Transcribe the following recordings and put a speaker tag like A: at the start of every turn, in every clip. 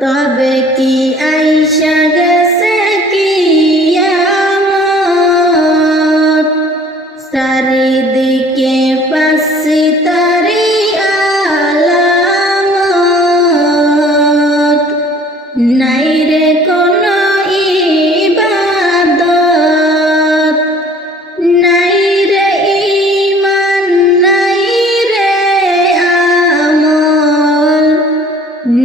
A: তবে কি আইসা গেছে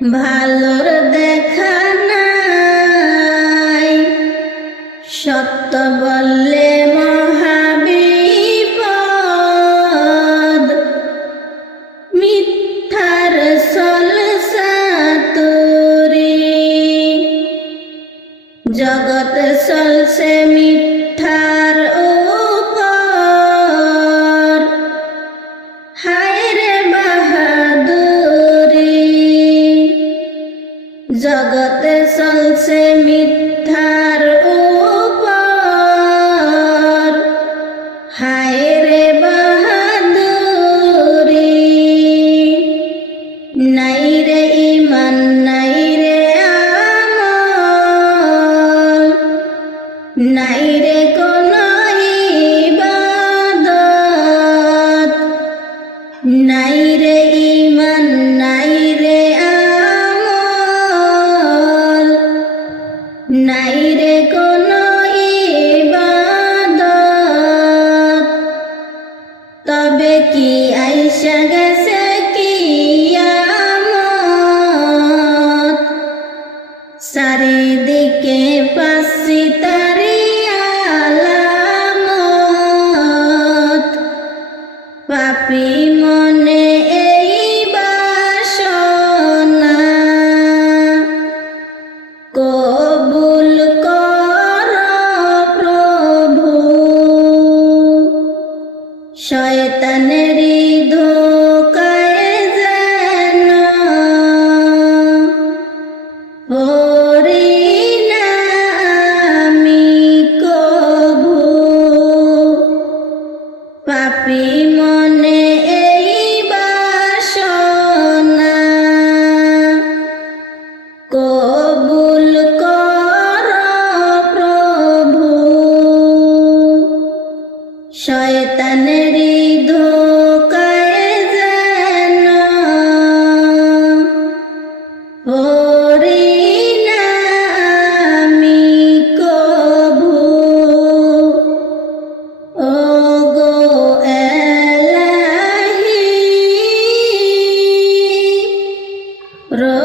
A: ভালোর দেখা নাই। সত্য বললে মহাবিপদ। মিথ্যার চলছে মিথ্যার জগতে চলছে মিথ্যার উপর। হায় রে বাহাদুরি। নাই রে ইমান নাই রে আমল। নাই রে কোন ইবাদত। নাই রে ইমান নাই পাপি মনে এই বাসনা কবুল কর প্রভু। শয়তানেরই ধোকায় যেন পড়ি না আমি কভু পাপি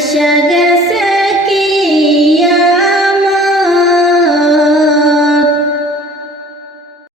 A: shagas.